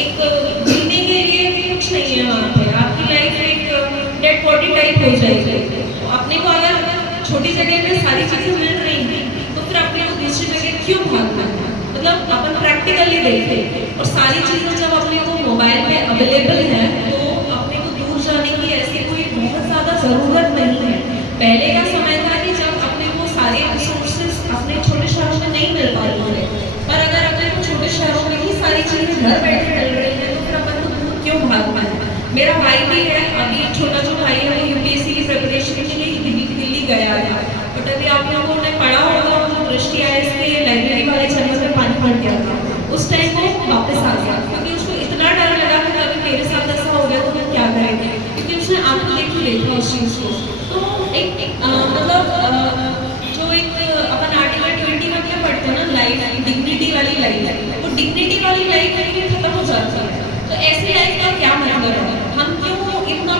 एक जीने के लिए कुछ नहीं है वहाँ पे, आपकी लाइफ एक डेड बॉडी टाइप हो जाएगी। तो अपने को अगर छोटी जगह पे सारी चीज़ें मिल रही हैं तो फिर अपने को दूसरी जगह क्यों भागना है? मतलब अपन प्रैक्टिकली देखें और सारी चीज़ें जब अपने को मोबाइल में अवेलेबल है तो अपने को दूर जाने की ऐसी कोई बहुत ज़्यादा ज़रूरत नहीं है। पहले का समय था कि जब अपने को सारे रिसोर्सेज अपने छोटे शहरों में नहीं मिल पाते थे, पर अगर अपने को छोटे शहरों में ही सारी चीज़ें घर बैठे मिल रही है तो फिर अपन को दूर क्यों भागना है? मेरा भाई भी है, अभी छोटा जो भाई है वो यूपीएससी की प्रिपरेशन के लिए दिल्ली गया था, बट अभी आप लोगों ने पढ़ा होगा तो दृष्टि आया इसके लाइब्रेरी वाले चैनल में पानी पड़ गया था। उस टाइम वो वापस आ गया क्योंकि उसको इतना डर लगा कि अभी मेरे साथ ऐसा हो गया तो मैं क्या करेंगे, क्योंकि उसने आंख देखी देखा उस चीज़ को। तो एक मतलब जो एक अपन आर्टिकल 20 में क्या पढ़ते हैं ना, लाइफ डिग्निटी वाली लाइफ, वो डिग्निटी वाली लाइफ खत्म हो जाती है।